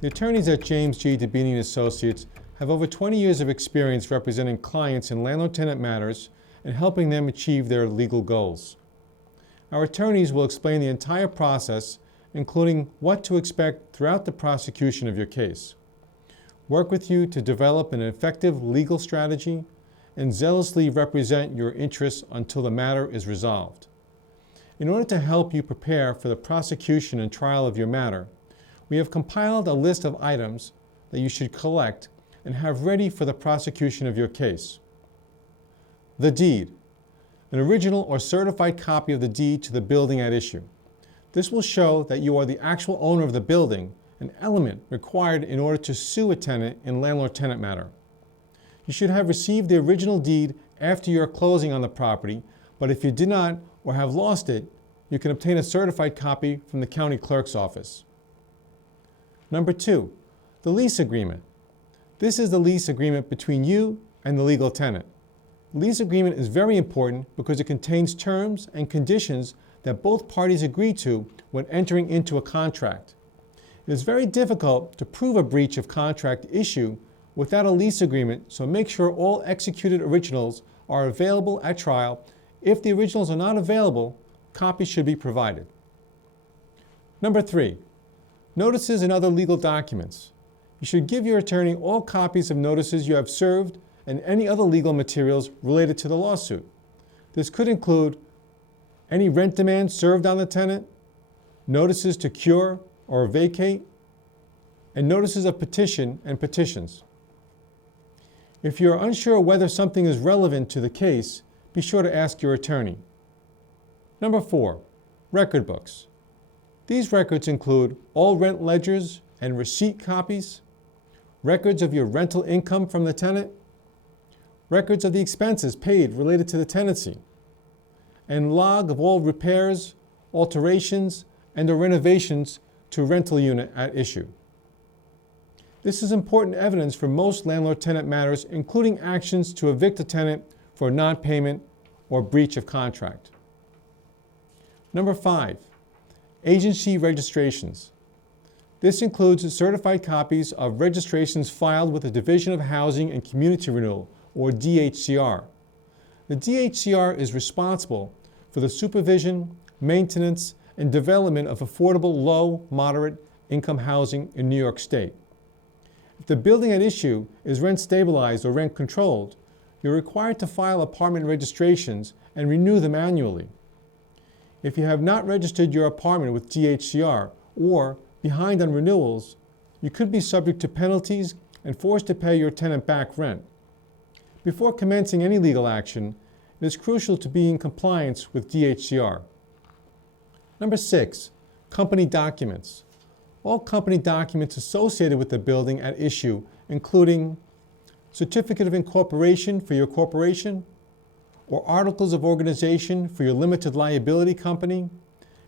The attorneys at James G. Dibbini and Associates have over 20 years of experience representing clients in landlord-tenant matters and helping them achieve their legal goals. Our attorneys will explain the entire process, including what to expect throughout the prosecution of your case, work with you to develop an effective legal strategy, and zealously represent your interests until the matter is resolved. In order to help you prepare for the prosecution and trial of your matter, we have compiled a list of items that you should collect and have ready for the prosecution of your case. The deed. An original or certified copy of the deed to the building at issue. This will show that you are the actual owner of the building, an element required in order to sue a tenant in landlord-tenant matter. You should have received the original deed after your closing on the property, but if you did not or have lost it, you can obtain a certified copy from the county clerk's office. Number 2, the lease agreement. This is the lease agreement between you and the legal tenant. The lease agreement is very important because it contains terms and conditions that both parties agree to when entering into a contract. It is very difficult to prove a breach of contract issue without a lease agreement, so make sure all executed originals are available at trial. If the originals are not available, copies should be provided. Number 3, notices and other legal documents. You should give your attorney all copies of notices you have served and any other legal materials related to the lawsuit. This could include any rent demands served on the tenant, notices to cure or vacate, and notices of petition and petitions. If you are unsure whether something is relevant to the case, be sure to ask your attorney. Number 4, record books. These records include all rent ledgers and receipt copies, records of your rental income from the tenant, records of the expenses paid related to the tenancy, and log of all repairs, alterations, and/or renovations to rental unit at issue. This is important evidence for most landlord-tenant matters, including actions to evict a tenant for non-payment or breach of contract. Number 5, agency registrations. This includes certified copies of registrations filed with the Division of Housing and Community Renewal, or DHCR. The DHCR is responsible for the supervision, maintenance, and development of affordable low, moderate income housing in New York State. If the building at issue is rent stabilized or rent controlled, you're required to file apartment registrations and renew them annually. If you have not registered your apartment with DHCR or behind on renewals, you could be subject to penalties and forced to pay your tenant back rent. Before commencing any legal action, it is crucial to be in compliance with DHCR. Number 6, company documents. All company documents associated with the building at issue, including certificate of incorporation for your corporation, or articles of organization for your limited liability company,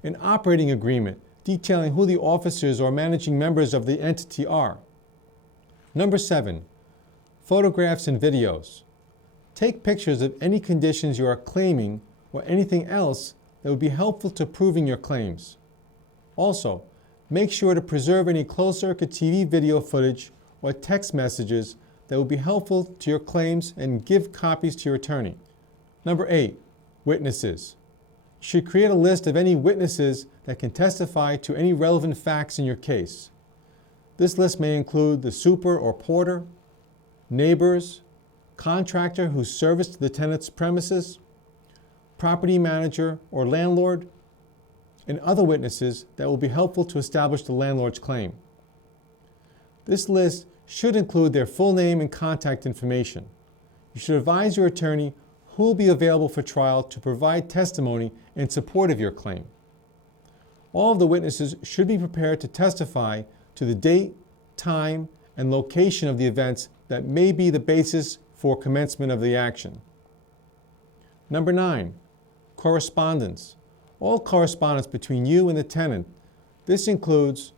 an operating agreement detailing who the officers or managing members of the entity are. Number 7, photographs and videos. Take pictures of any conditions you are claiming or anything else that would be helpful to proving your claims. Also, make sure to preserve any closed-circuit TV video footage or text messages that will be helpful to your claims and give copies to your attorney. Number 8, witnesses. You should create a list of any witnesses that can testify to any relevant facts in your case. This list may include the super or porter, neighbors, contractor who serviced the tenant's premises, property manager or landlord, and other witnesses that will be helpful to establish the landlord's claim. This list should include their full name and contact information. You should advise your attorney who will be available for trial to provide testimony in support of your claim. All of the witnesses should be prepared to testify to the date, time, and location of the events that may be the basis for commencement of the action. Number 9, correspondence. All correspondence between you and the tenant. This includes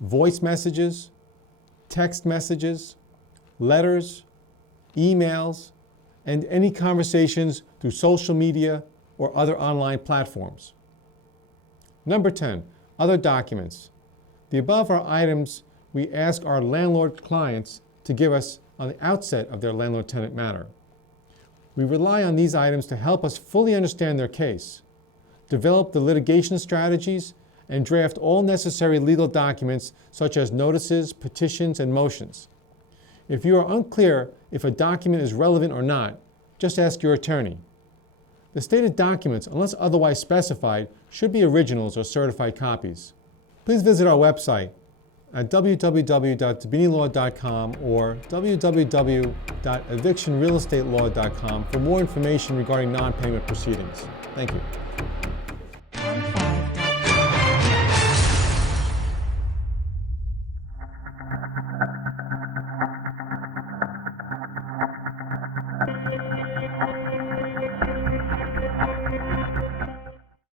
voice messages, text messages, letters, emails, and any conversations through social media or other online platforms. Number 10, other documents. The above are items we ask our landlord clients to give us on the outset of their landlord-tenant matter. We rely on these items to help us fully understand their case, develop the litigation strategies, and draft all necessary legal documents such as notices, petitions, and motions. If you are unclear if a document is relevant or not, just ask your attorney. The stated documents, unless otherwise specified, should be originals or certified copies. Please visit our website at www.dibbinilaw.com or www.evictionrealestatelaw.com for more information regarding non-payment proceedings. Thank you.